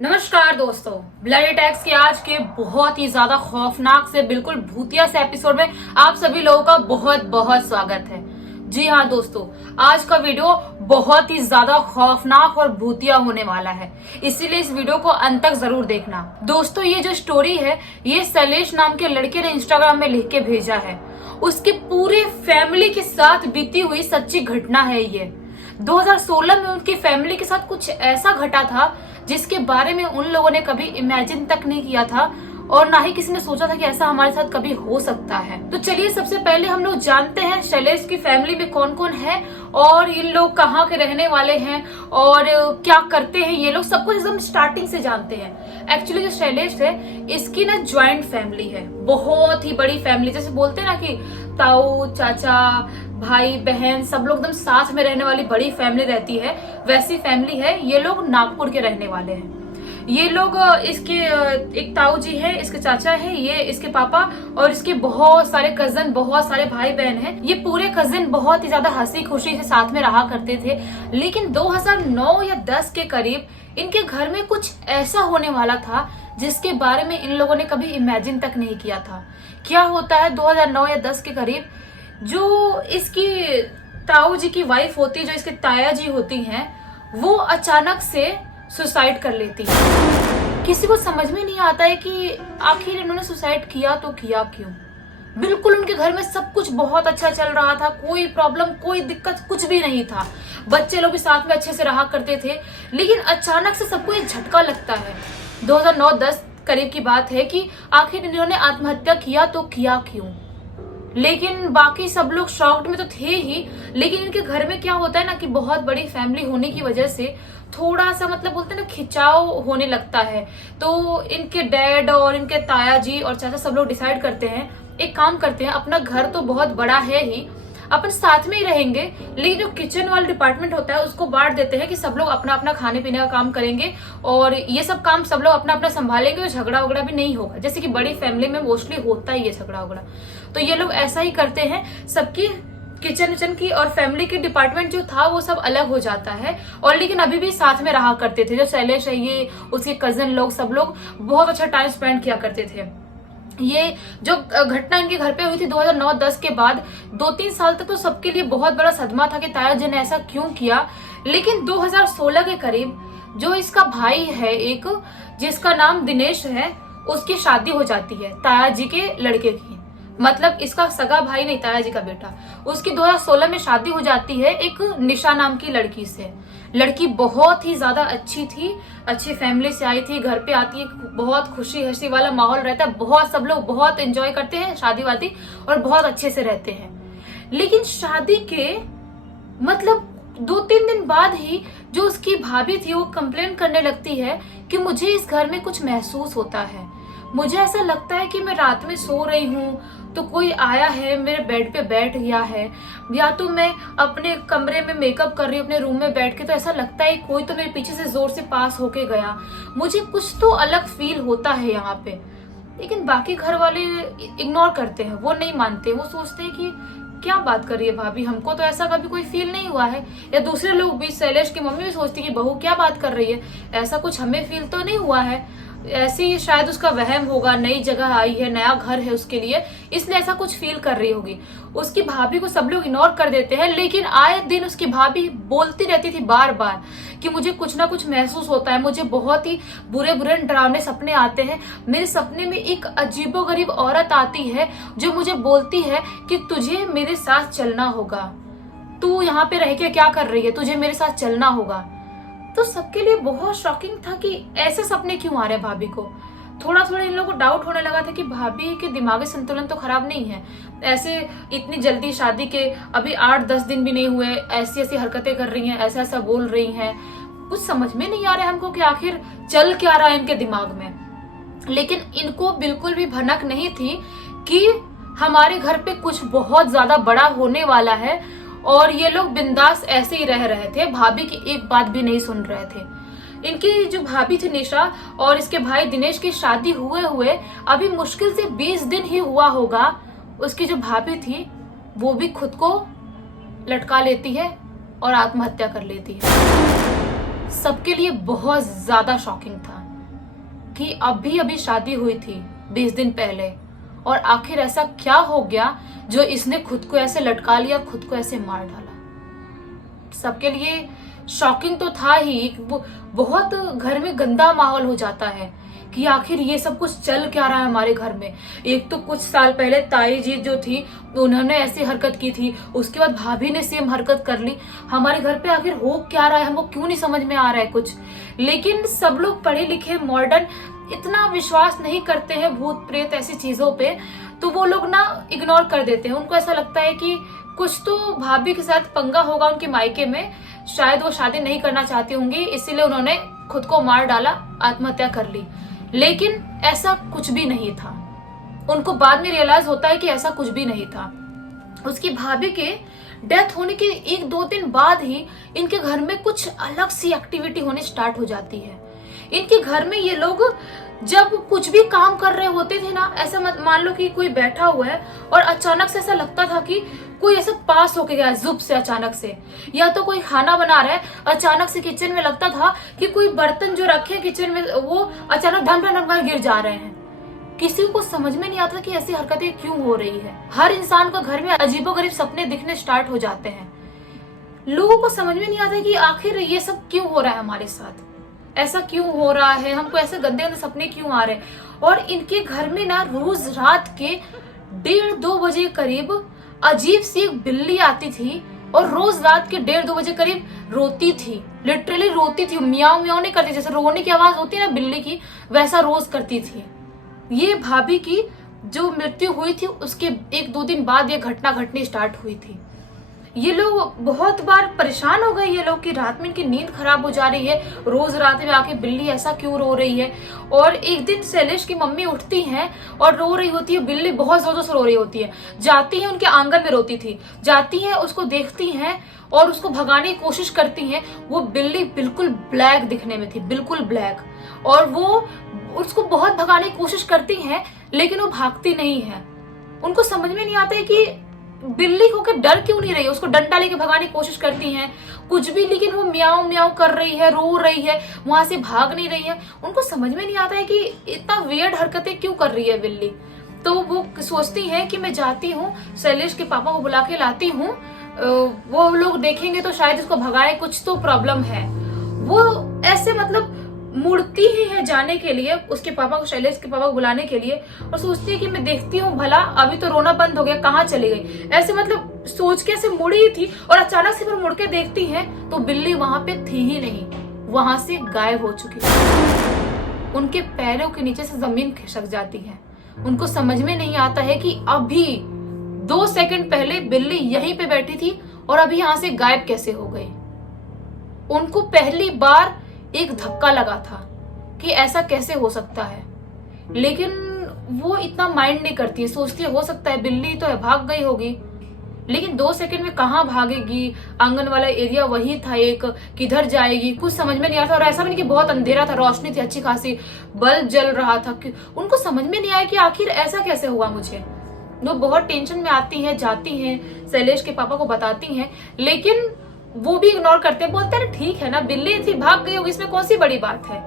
नमस्कार दोस्तों, blood attacks के आज के बहुत ही ज्यादा खौफनाक से बिल्कुल भूतिया से एपिसोड में आप सभी लोगों का बहुत बहुत स्वागत है। जी हाँ दोस्तों, आज का वीडियो बहुत ही ज्यादा खौफनाक और भूतिया होने वाला है, इसीलिए इस वीडियो को अंत तक जरूर देखना। दोस्तों, ये जो स्टोरी है ये शैलेश नाम के लड़के ने इंस्टाग्राम में लिख के भेजा है। उसके पूरे फैमिली के साथ बीती हुई सच्ची घटना है ये। 2016 में उनकी फैमिली के साथ कुछ ऐसा घटा था जिसके बारे में उन लोगों ने कभी इमेजिन तक नहीं किया था और ना ही किसी ने सोचा था कि ऐसा हमारे साथ कभी हो सकता है। तो चलिए सबसे पहले हम लोग जानते हैं शैलेश की फैमिली में कौन कौन है और इन लोग कहाँ के रहने वाले हैं और क्या करते हैं। ये लोग सब कुछ एकदम स्टार्टिंग से जानते हैं। एक्चुअली जो शैलेश है इसकी ना ज्वाइंट फैमिली है, बहुत ही बड़ी फैमिली। जैसे बोलते हैं ना कि ताऊ चाचा भाई बहन सब लोग एकदम साथ में रहने वाली बड़ी फैमिली रहती है, वैसी फैमिली है। ये लोग नागपुर के रहने वाले हैं। ये लोग इसके एक ताऊ जी है, इसके चाचा है, ये इसके पापा और इसके बहुत सारे कजन, बहुत सारे भाई बहन हैं। ये पूरे कजिन बहुत ही ज्यादा हंसी खुशी से साथ में रहा करते थे। लेकिन 2009 या 10 के करीब इनके घर में कुछ ऐसा होने वाला था जिसके बारे में इन लोगों ने कभी इमेजिन तक नहीं किया था। क्या होता है 2009 या 10 के करीब, जो इसकी ताऊ जी की वाइफ होती है, जो इसके ताया जी होती हैं, वो अचानक से सुसाइड कर लेती है। किसी को समझ में नहीं आता है कि आखिर इन्होंने सुसाइड किया तो किया क्यों। बिल्कुल उनके घर में सब कुछ बहुत अच्छा चल रहा था, कोई प्रॉब्लम कोई दिक्कत कुछ भी नहीं था, बच्चे लोग भी साथ में अच्छे से रहा करते थे। लेकिन अचानक से सबको एक झटका लगता है। 2009-10 करीब की बात है कि आखिर इन्होंने आत्महत्या किया तो किया क्यों। लेकिन बाकी सब लोग शॉक्ड में तो थे ही, लेकिन इनके घर में क्या होता है ना कि बहुत बड़ी फैमिली होने की वजह से थोड़ा सा मतलब बोलते हैं ना खिंचाव होने लगता है। तो इनके डैड और इनके ताया जी और चाचा सब लोग डिसाइड करते हैं, एक काम करते हैं, अपना घर तो बहुत बड़ा है ही, अपन साथ में ही रहेंगे, लेकिन जो किचन वाला डिपार्टमेंट होता है उसको बांट देते हैं कि सब लोग अपना अपना खाने पीने का काम करेंगे और ये सब काम सब लोग अपना अपना संभालेंगे और झगड़ा वगड़ा भी नहीं होगा। जैसे कि बड़ी फैमिली में मोस्टली होता ही है झगड़ा वगड़ा, तो ये लोग ऐसा ही करते हैं। सबकी किचन विचन की और फैमिली की डिपार्टमेंट जो था वो सब अलग हो जाता है, और लेकिन अभी भी साथ में रहा करते थे। जो शैलेश है, ये उसके कजन लोग सब लोग बहुत अच्छा टाइम स्पेंड किया करते थे। ये जो घटना इनके घर पे हुई थी 2009-10 के बाद 2-3 साल तक तो सबके लिए बहुत बड़ा सदमा था कि ताया जी ने ऐसा क्यों किया। लेकिन 2016 के करीब जो इसका भाई है एक, जिसका नाम दिनेश है, उसकी शादी हो जाती है ताया जी के लड़के की, मतलब इसका सगा भाई नहीं, ताया जी का बेटा। उसकी 2016 में शादी हो जाती है एक निशा नाम की लड़की से। लड़की बहुत ही ज्यादा अच्छी थी, अच्छी फैमिली से आई थी, घर पे आती है, बहुत खुशी हंसी वाला माहौल रहता है, बहुत सब लोग बहुत एंजॉय करते हैं शादी वादी और बहुत अच्छे से रहते हैं। लेकिन शादी के मतलब 2-3 दिन बाद ही जो उसकी भाभी थी वो कंप्लेन करने लगती है कि मुझे इस घर में कुछ महसूस होता है, मुझे ऐसा लगता है कि मैं रात में सो रही हूँ तो कोई आया है मेरे बेड पे बैठ गया है, या तो मैं अपने कमरे में मेकअप कर रही हूँ अपने रूम में बैठ के तो ऐसा लगता है कोई तो मेरे पीछे से जोर से पास होके गया, मुझे कुछ तो अलग फील होता है यहाँ पे। लेकिन बाकी घर वाले इग्नोर करते हैं, वो नहीं मानते, वो सोचते हैं कि क्या बात कर रही है भाभी, हमको तो ऐसा कभी कोई फील नहीं हुआ है। या दूसरे लोग भी, शैलेश की मम्मी भी सोचती है कि बहू क्या बात कर रही है, ऐसा कुछ हमें फील तो नहीं हुआ है, ऐसी शायद उसका वहम होगा, नई जगह आई है, नया घर है उसके लिए, इसलिए ऐसा कुछ फील कर रही होगी। उसकी भाभी को सब लोग इग्नोर कर देते हैं, लेकिन आए दिन उसकी भाभी बोलती रहती थी बार बार कि मुझे कुछ ना कुछ महसूस होता है, मुझे बहुत ही बुरे बुरे डरावने सपने आते हैं, मेरे सपने में एक अजीबोगरीब औरत आती है जो मुझे बोलती है कि तुझे मेरे साथ चलना होगा, तू यहाँ पे रह के क्या कर रही है, तुझे मेरे साथ चलना होगा। तो सबके लिए बहुत शॉकिंग था कि ऐसे सपने क्यों आ रहे हैं भाभी को। थोड़ा थोड़ा इन लोगों को डाउट होने लगा था कि भाभी के दिमागी संतुलन तो खराब नहीं है, ऐसे इतनी जल्दी शादी के अभी 8-10 दिन भी नहीं हुए, ऐसी ऐसी हरकतें कर रही हैं, ऐसा ऐसा बोल रही हैं, कुछ समझ में नहीं आ रहा है हमको कि आखिर चल क्या रहा है इनके दिमाग में। लेकिन इनको बिल्कुल भी भनक नहीं थी कि हमारे घर पे कुछ बहुत ज्यादा बड़ा होने वाला है, और ये लोग बिंदास ऐसे ही रह रहे थे, भाभी की एक बात भी नहीं सुन रहे थे। इनकी जो भाभी थी निशा और इसके भाई दिनेश की शादी हुए हुए अभी मुश्किल से 20 दिन ही हुआ होगा, उसकी जो भाभी थी वो भी खुद को लटका लेती है और आत्महत्या कर लेती है। सबके लिए बहुत ज्यादा शॉकिंग था। कि अभी अभी शादी हुई थी 20 दिन पहले, और आखिर ऐसा क्या हो गया जो इसने खुद को ऐसे लटका लिया, खुद को ऐसे मार डाला। सबके लिए शॉकिंग तो था ही, बहुत घर में गंदा माहौल हो जाता है कि आखिर ये सब कुछ चल क्या रहा है हमारे घर में। एक तो कुछ साल पहले ताई जी जो थी उन्होंने ऐसी हरकत की थी, उसके बाद भाभी ने सेम हरकत कर ली। हमारे घर पे आखिर हो क्या रहा है, हमको क्यों नहीं समझ में आ रहा है कुछ। लेकिन सब लोग पढ़े लिखे मॉडर्न इतना विश्वास नहीं करते हैं भूत प्रेत ऐसी चीजों पे, तो वो लोग ना इग्नोर कर देते हैं। उनको ऐसा लगता है कि कुछ तो भाभी के साथ पंगा होगा उनके मायके में, शायद वो शादी नहीं करना चाहती होंगी, इसीलिए उन्होंने खुद को मार डाला, आत्महत्या कर ली। लेकिन ऐसा कुछ भी नहीं था। उनको बाद में रियलाइज होता है कि ऐसा कुछ भी नहीं था। उसकी भाभी के डेथ होने के 1-2 दिन बाद ही इनके घर में कुछ अलग सी एक्टिविटी होने स्टार्ट हो जाती है। इनके घर में ये लोग जब कुछ भी काम कर रहे होते थे ना, ऐसा मत मान लो कि कोई बैठा हुआ है और अचानक से ऐसा लगता था कि कोई ऐसा पास होके गया जुप से अचानक से, या तो कोई खाना बना रहा है अचानक से किचन में लगता था कि कोई बर्तन जो रखे किचन में वो अचानक धम धम धम गिर जा रहे हैं। किसी को समझ में नहीं आता कि ऐसी हरकतें क्यों हो रही है। हर इंसान को घर में अजीबोगरीब सपने दिखने स्टार्ट हो जाते हैं। लोगों को समझ में नहीं आता कि आखिर ये सब क्यों हो रहा है हमारे साथ, ऐसा क्यों हो रहा है, हमको ऐसे गंदे गंदे सपने क्यों आ रहे हैं। और इनके घर में ना रोज रात के 1:30-2 बजे करीब अजीब सी एक बिल्ली आती थी और रोज रात के 1:30-2 बजे करीब रोती थी, लिटरली रोती थी। म्याऊ म्याऊ नहीं करती, जैसे रोने की आवाज होती है ना बिल्ली की, वैसा रोज करती थी। ये भाभी की जो मृत्यु हुई थी उसके 1-2 दिन बाद ये घटना घटनी स्टार्ट हुई थी। ये लोग बहुत बार परेशान हो गए, ये लोग की रात में इनकी नींद खराब हो जा रही है, रोज रात में आके बिल्ली ऐसा क्यों रो रही है। और एक दिन शैलेश की मम्मी उठती हैं और रो रही होती है, बिल्ली बहुत जोर से रो रही होती है, जाती है उनके आंगन में रोती थी, जाती है उसको देखती हैं और उसको भगाने की कोशिश करती हैं। वो बिल्ली बिल्कुल ब्लैक दिखने में थी, बिल्कुल ब्लैक, और वो उसको बहुत भगाने की कोशिश करती हैं लेकिन वो भागती नहीं है। उनको समझ में नहीं आता है कि बिल्ली होकर डर क्यों नहीं रही है। उसको डंडा लेके भगाने की कोशिश करती हैं कुछ भी, लेकिन वो म्याऊ म्याऊ कर रही है, रो रही है, वहां से भाग नहीं रही है। उनको समझ में नहीं आता है कि इतना वियर्ड हरकतें क्यों कर रही है बिल्ली। तो वो सोचती हैं कि मैं जाती हूँ शैलेश के पापा को बुला के लाती हूँ, वो लोग देखेंगे तो शायद इसको भगाए, कुछ तो प्रॉब्लम है। वो ऐसे मतलब मुड़ती ही है जाने के लिए उसके पापा को, शैलेश के पापा को बुलाने के लिए, और सोचती है कि मैं देखती हूँ भला, अभी तो रोना बंद हो गया, कहाँ चली गई, ऐसे मतलब सोच के ऐसे मुड़ी थी। और अचानक से फिर मुड़ के देखती है तो बिल्ली वहां पे थी ही नहीं, वहां से गायब हो चुकी थी। उनके पैरों के नीचे से जमीन खिसक जाती है। उनको समझ में नहीं आता है कि अभी 2 सेकंड पहले बिल्ली यहीं पे बैठी थी और अभी यहां से गायब कैसे हो गई। उनको पहली बार एक धक्का लगा था कि ऐसा कैसे हो सकता है, लेकिन वो इतना माइंड नहीं करती है, सोचती है हो सकता है बिल्ली तो है, भाग गई होगी। लेकिन 2 सेकंड में कहाँ भागेगी, आंगन वाला एरिया वही था एक, किधर जाएगी कुछ समझ में नहीं आ रहा था। और ऐसा भी नहीं कि बहुत अंधेरा था, रोशनी थी अच्छी खासी, बल्ब जल रहा था। उनको समझ में नहीं आया कि आखिर ऐसा कैसे हुआ मुझे। वो बहुत टेंशन में आती हैं, जाती हैं, शैलेश के पापा को बताती हैं, लेकिन वो भी इग्नोर करते हैं, बोलते हैं ठीक है ना, बिल्ली थी भाग गई होगी, इसमें कौन सी बड़ी बात है।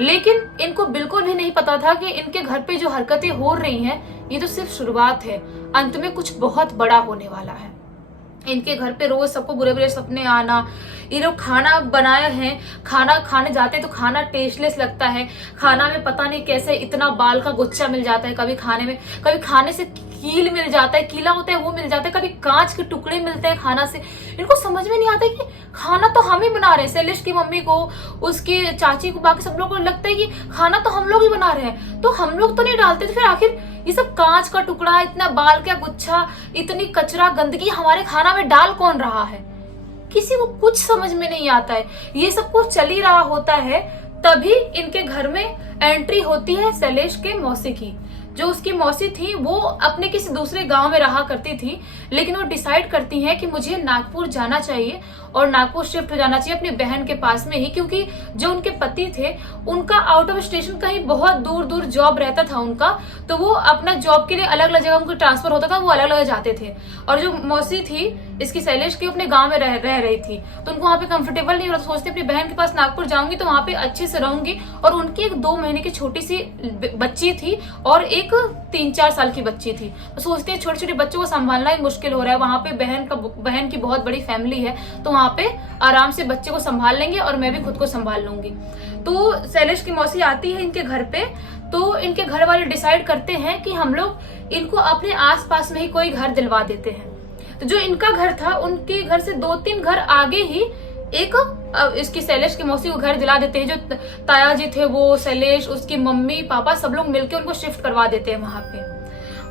लेकिन इनको बिल्कुल भी नहीं पता था कि इनके घर पे जो हरकतें हो रही हैं ये तो सिर्फ शुरुआत है, अंत में कुछ बहुत बड़ा होने वाला है। इनके घर पे रोज सबको बुरे बुरे सपने आना, ये लोग खाना बनाया है, खाना खाने जाते हैं तो खाना टेस्टलेस लगता है, खाना में पता नहीं कैसे इतना बाल का गुच्छा मिल जाता है, कभी खाने में, कभी खाने से कील मिल जाता है, कीला होता है वो मिल जाता है, कभी कांच के टुकड़े मिलते हैं खाना से। इनको समझ में नहीं आता कि खाना तो हम ही बना रहे हैं, शैलेश की मम्मी को, उसके चाची को, बाकी सब लोग को लगता है कि खाना तो हम लोग ही बना रहे हैं, तो हम लोग तो नहीं डालते, तो फिर आखिर ये सब कांच का टुकड़ा, इतना बाल का गुच्छा, इतनी कचरा गंदगी हमारे खाना में डाल कौन रहा है। किसी को कुछ समझ में नहीं आता है। ये सब कुछ चल ही रहा होता है, तभी इनके घर में एंट्री होती है शैलेश के मौसी की। जो उसकी मौसी थी वो अपने किसी दूसरे गांव में रहा करती थी, लेकिन वो डिसाइड करती हैं कि मुझे नागपुर जाना चाहिए और नागपुर शिफ्ट हो जाना चाहिए अपनी बहन के पास में ही, क्योंकि जो उनके पति थे उनका आउट ऑफ स्टेशन कहीं बहुत दूर दूर जॉब रहता था उनका, तो वो अपना जॉब के लिए अलग अलग जगह उनको ट्रांसफर होता था, वो अलग अलग जाते थे। और जो मौसी थी इसकी शैलेश की अपने गांव में रह रही थी, तो उनको वहाँ पे कंफर्टेबल नहीं हो रहा, तो सोचती अपनी बहन के पास नागपुर जाऊंगी तो वहाँ पे अच्छे से रहूंगी। और उनकी एक 2 महीने की छोटी सी बच्ची थी और एक 3-4 साल की बच्ची थी, तो सोचती है छोटे छोटे बच्चों को संभालना ही मुश्किल हो रहा है, वहाँ पे बहन की बहुत बड़ी फैमिली है, तो वहाँ पे आराम से बच्चे को संभाल लेंगे और मैं भी खुद को संभाल लूंगी। तो शैलेश की मौसी आती है इनके घर पे, तो इनके घर वाले डिसाइड करते हैं कि हम लोग इनको अपने आसपास में ही कोई घर दिलवा देते हैं। तो जो इनका घर था उनके घर से 2-3 घर आगे ही एक इसकी शैलेश की मौसी को घर दिला देते हैं। जो ताया जी थे वो शैलेश, उसकी मम्मी पापा सब लोग मिलकर उनको शिफ्ट करवा देते हैं वहां पे।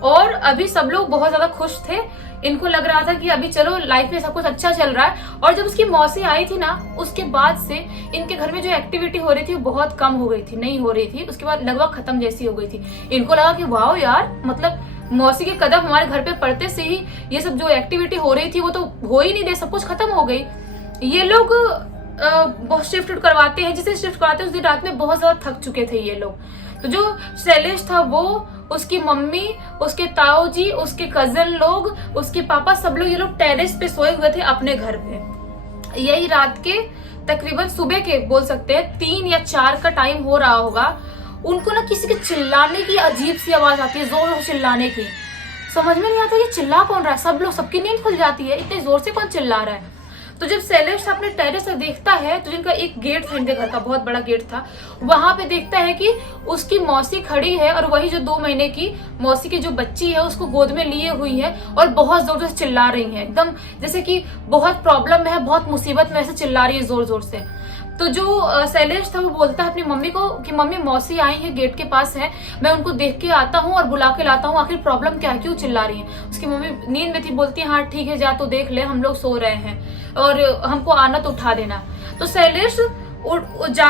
और अभी सब लोग बहुत ज्यादा खुश थे, इनको लग रहा था कि अभी चलो लाइफ में सब कुछ अच्छा चल रहा है। और जब उसकी मौसी आई थी ना, उसके बाद से इनके घर में जो एक्टिविटी हो रही थी वो बहुत कम हो गई थी, नहीं हो रही थी, उसके बाद लगभग खत्म जैसी हो गई थी। इनको लगा कि वाह यार, मतलब मौसी के कदम हमारे घर पे पड़ते से ही ये सब जो एक्टिविटी हो रही थी वो तो हो ही नहीं रही, सब कुछ खत्म हो गई। ये लोग बहुत शिफ्ट करवाते हैं, जिसे शिफ्ट करवाते हैं उस दिन रात में बहुत ज्यादा थक चुके थे ये लोग। तो जो शैलेश था वो, उसकी मम्मी, उसके ताऊ जी, उसके कजन लोग, उसके पापा, सब लोग ये लोग टेरेस पे सोए हुए थे अपने घर पे। यही रात के तकरीबन सुबह के बोल सकते हैं 3 या 4 का टाइम हो रहा होगा। उनको ना किसी के चिल्लाने की अजीब सी आवाज आती है, जोर से चिल्लाने की। समझ में नहीं आता ये चिल्ला कौन रहा है, सब लोग, सबकी नींद खुल जाती है, इतने जोर से कौन चिल्ला रहा है। तो जब शैलेश अपने टेरेस से देखता है तो जिनका एक गेट था, इनके घर का बहुत बड़ा गेट था, वहां पे देखता है कि उसकी मौसी खड़ी है और वही जो 2 महीने की मौसी की जो बच्ची है उसको गोद में लिए हुई है और बहुत जोर से चिल्ला रही है, एकदम जैसे कि बहुत प्रॉब्लम में है, बहुत मुसीबत में ऐसे चिल्ला रही है जोर जोर से। तो जो शैलेश था वो बोलता है अपनी मम्मी को कि मम्मी मौसी आई है, गेट के पास है, मैं उनको देख के आता हूँ और बुला के लाता हूँ, आखिर प्रॉब्लम क्या है, क्यों चिल्ला रही है। उसकी मम्मी नींद में थी, बोलती है हाँ ठीक है जा तो देख ले, हम लोग सो रहे हैं और हमको आना तो उठा देना। तो शैलेश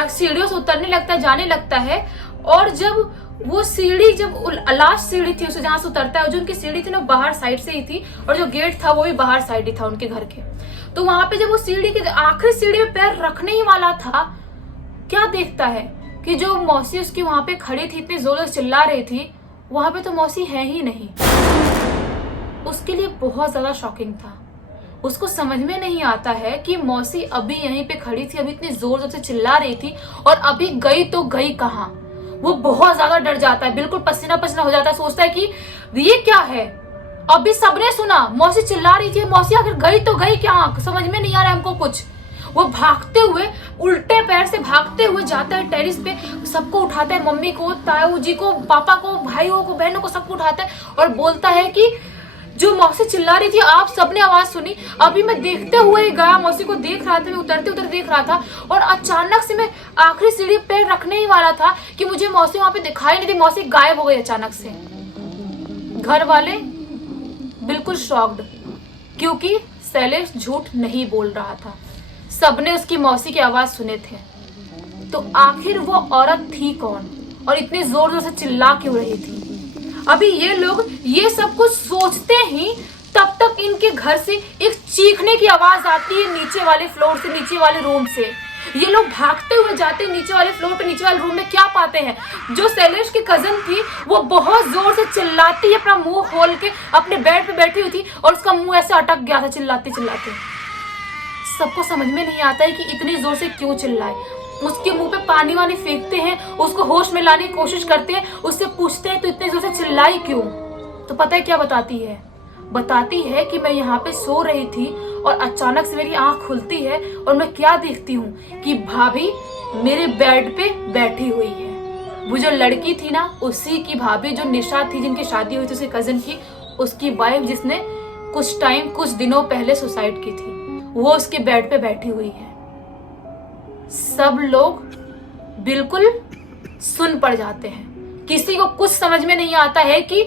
सीढ़ियों से उतरने लगता है, जाने लगता है। और जब वो सीढ़ी, जब लास्ट सीढ़ी थी उसे जहां से उतरता है, जो उनकी सीढ़ी थी ना बाहर साइड से ही थी और जो गेट था वो भी बाहर साइड ही था उनके घर के। तो वहां पे जब वो सीढ़ी के आखिरी सीढ़ी में पैर रखने ही वाला था, क्या देखता है कि जो मौसी उसकी वहां पे खड़ी थी, इतनी जोर से चिल्ला रही थी, वहां पे तो मौसी है ही नहीं। उसके लिए बहुत ज्यादा शॉकिंग था। उसको समझ में नहीं आता है कि मौसी अभी यहीं पे खड़ी थी, अभी इतनी जोर जोर से चिल्ला रही थी और अभी गई तो गई कहाँ। वो बहुत ज्यादा डर जाता है, बिल्कुल पसीना पसीना हो जाता है, सोचता है कि ये क्या है। अभी सबने सुना मौसी चिल्ला रही थी, मौसी आखिर गई तो गई क्या, समझ में नहीं आ रहा है हमको कुछ। वो भागते हुए, उल्टे पैर से भागते हुए जाता है टेरिस पे, सबको उठाता है, मम्मी को, ताऊ जी को, पापा को, भाइयों को, बहनों को, सबको उठाता है और बोलता है कि जो मौसी चिल्ला रही थी आप सबने आवाज सुनी, अभी मैं देखते हुए गया, मौसी को देख रहा था, मैं उतरते उतरते देख रहा था और अचानक से मैं आखिरी सीढ़ी पे रखने ही वाला था कि मुझे मौसी वहां पे दिखाई नहीं दी, मौसी गायब हो गई अचानक से। घर वाले बिल्कुल शॉक्ड, क्योंकि शैलेश झूठ नहीं बोल रहा था, सबने उसकी मौसी की आवाज सुने थे। तो आखिर वो औरत थी कौन और इतनी जोर जोर से चिल्ला क्यों रही थी। अभी ये लोग ये सब कुछ सोचते ही तब तक इनके घर से एक चीखने की आवाज आती है नीचे वाले फ्लोर से, नीचे वाले रूम से। ये लोग भागते हुए जाते हैं नीचे वाले फ्लोर पे, नीचे वाले रूम में क्या पाते हैं, जो शैलेश की कजन थी वो बहुत जोर से चिल्लाती है, अपना मुंह खोल के अपने बेड पे बैठी हुई थी और उसका मुंह ऐसे अटक गया था चिल्लाते चिल्लाते। सबको समझ में नहीं आता है कि इतनी जोर से क्यों चिल्लाए। उसके मुंह पे पानी वानी फेंकते हैं, उसको होश में लाने की कोशिश करते हैं, उससे पूछते हैं तो इतने जोर से चिल्लाई क्यों। तो पता है क्या बताती है, बताती है कि मैं यहाँ पे सो रही थी और अचानक से मेरी आंख खुलती है और मैं क्या देखती हूँ कि भाभी मेरे बेड पे बैठी हुई है। वो जो लड़की थी ना, उसी की भाभी, जो निशा थी, जिनकी शादी हुई थी उसकी कजन की, उसकी वाइफ, जिसने कुछ दिनों पहले सुसाइड की थी, वो उसके बेड पे बैठी हुई है। सब लोग बिल्कुल सुन पड़ जाते हैं, किसी को कुछ समझ में नहीं आता है कि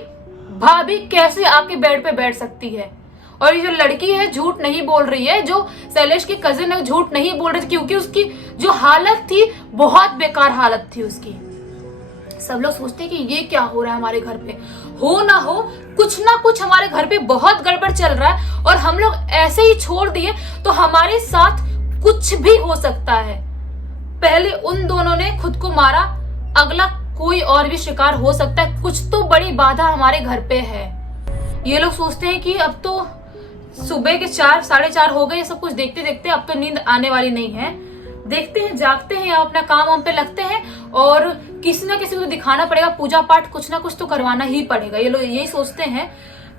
भाभी कैसे आके बेड पे बैठ सकती है। और ये जो लड़की है झूठ नहीं बोल रही है, जो शैलेश की कजिन है झूठ नहीं बोल रही थी, क्योंकि उसकी जो हालत थी बहुत बेकार हालत थी उसकी। सब लोग सोचते हैं कि ये क्या हो रहा है हमारे घर पे, हो ना हो कुछ ना कुछ हमारे घर पे बहुत गड़बड़ चल रहा है और हम लोग ऐसे ही छोड़ दिए तो हमारे साथ कुछ भी हो सकता है। पहले उन दोनों ने खुद को मारा, अगला कोई और भी शिकार हो सकता है, कुछ तो बड़ी बाधा हमारे घर पे है। ये लोग सोचते हैं कि अब तो सुबह के 4 4:30 हो गए। ये सब कुछ देखते देखते अब तो नींद आने वाली नहीं है। देखते हैं, जागते हैं, अपना काम वाम पे लगते हैं और किसी ना किसी को तो दिखाना पड़ेगा, पूजा पाठ कुछ ना कुछ तो करवाना ही पड़ेगा। ये लोग यही सोचते हैं।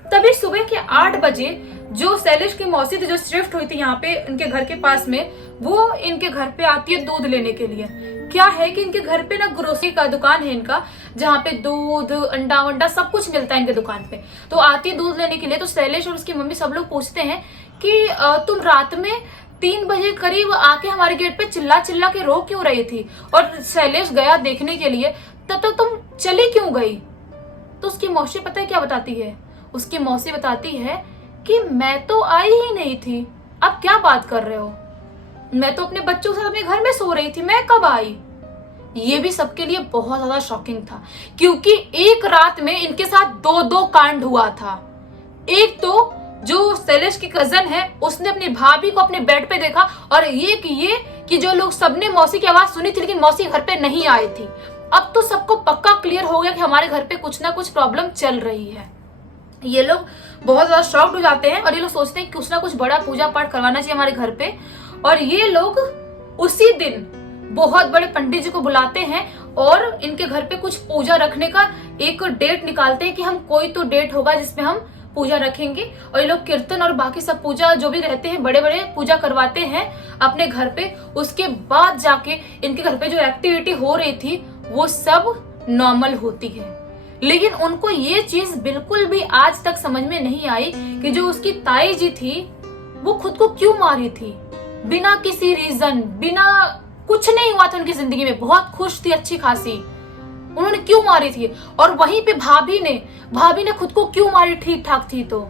तभी सुबह के 8 बजे जो शैलेश की मौसी थी, जो शिफ्ट हुई थी यहाँ पे इनके घर के पास में, वो इनके घर पे आती है दूध लेने के लिए। क्या है कि इनके घर पे ना ग्रोसरी का दुकान है इनका, जहाँ पे दूध, अंडा वंडा सब कुछ मिलता है इनके दुकान पे। तो आती है दूध लेने के लिए। तो शैलेश और उसकी मम्मी सब लोग पूछते हैं कि तुम रात में 3 बजे करीब आके हमारे गेट पे चिल्ला चिल्ला के रो क्यों रही थी? और शैलेश गया देखने के लिए, तब तक तुम चली क्यों गई? तो उसकी मौसी पता है क्या बताती है? उसकी मौसी बताती है कि मैं तो आई ही नहीं थी। अब क्या बात कर रहे हो? मैं तो अपने बच्चों के साथ अपने घर में सो रही थी, मैं कब आई? ये भी सबके लिए बहुत ज्यादा शॉकिंग था, क्योंकि एक रात में इनके साथ 2 कांड हुआ था। एक तो जो शैलेश की कजन है, उसने अपनी भाभी को अपने बेड पे देखा, और ये कि जो लोग सबने मौसी की आवाज सुनी थी लेकिन मौसी घर पे नहीं आई थी। अब तो सबको पक्का क्लियर हो गया कि हमारे घर पे कुछ ना कुछ प्रॉब्लम चल रही है। ये लोग बहुत ज्यादा शॉक्ड हो जाते हैं और ये लोग सोचते हैं कि कुछ ना कुछ बड़ा पूजा पाठ करवाना चाहिए हमारे घर पे। और ये लोग उसी दिन बहुत बड़े पंडित जी को बुलाते हैं और इनके घर पे कुछ पूजा रखने का एक डेट निकालते हैं कि हम कोई तो डेट होगा जिसमें हम पूजा रखेंगे। और ये लोग कीर्तन और बाकी सब पूजा जो भी रहते हैं, बड़े बड़े पूजा करवाते हैं अपने घर पे। उसके बाद जाके इनके घर पे जो एक्टिविटी हो रही थी वो सब नॉर्मल होती है। लेकिन उनको ये चीज बिल्कुल भी आज तक समझ में नहीं आई कि जो उसकी ताई जी थी वो खुद को क्यों मारी थी, बिना किसी रीजन, बिना कुछ नहीं हुआ था उनकी जिंदगी में, बहुत खुश थी अच्छी खासी, उन्होंने क्यों मारी थी? और वहीं पे भाभी ने खुद को क्यों मारी ठीक ठाक थी? तो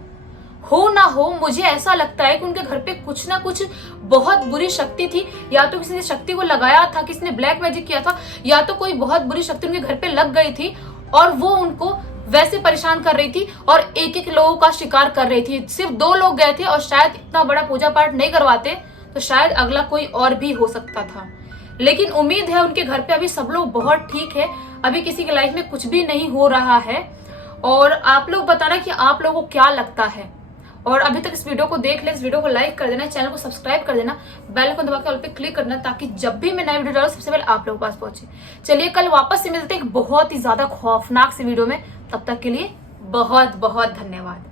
हो ना हो, मुझे ऐसा लगता है कि उनके घर पे कुछ ना कुछ बहुत बुरी शक्ति थी। या तो किसी ने शक्ति को लगाया था, किसी ने ब्लैक मैजिक किया था, या तो कोई बहुत बुरी शक्ति उनके घर पे लग गई थी और वो उनको वैसे परेशान कर रही थी और एक लोगों का शिकार कर रही थी। सिर्फ 2 लोग गए थे और शायद इतना बड़ा पूजा पाठ नहीं करवाते तो शायद अगला कोई और भी हो सकता था। लेकिन उम्मीद है उनके घर पे अभी सब लोग बहुत ठीक है, अभी किसी की लाइफ में कुछ भी नहीं हो रहा है। और आप लोग बताना कि आप लोगों को क्या लगता है। और अभी तक इस वीडियो को देख ले, इस वीडियो को लाइक कर देना, चैनल को सब्सक्राइब कर देना, बेल आइकन दबा के ऑल पे क्लिक करना, ताकि जब भी मैं नई वीडियो डालूं सबसे पहले आप लोगों के पास पहुंचे। चलिए कल वापस से मिलते हैं एक बहुत ही ज्यादा खौफनाक सी वीडियो में। तब तक के लिए बहुत बहुत धन्यवाद।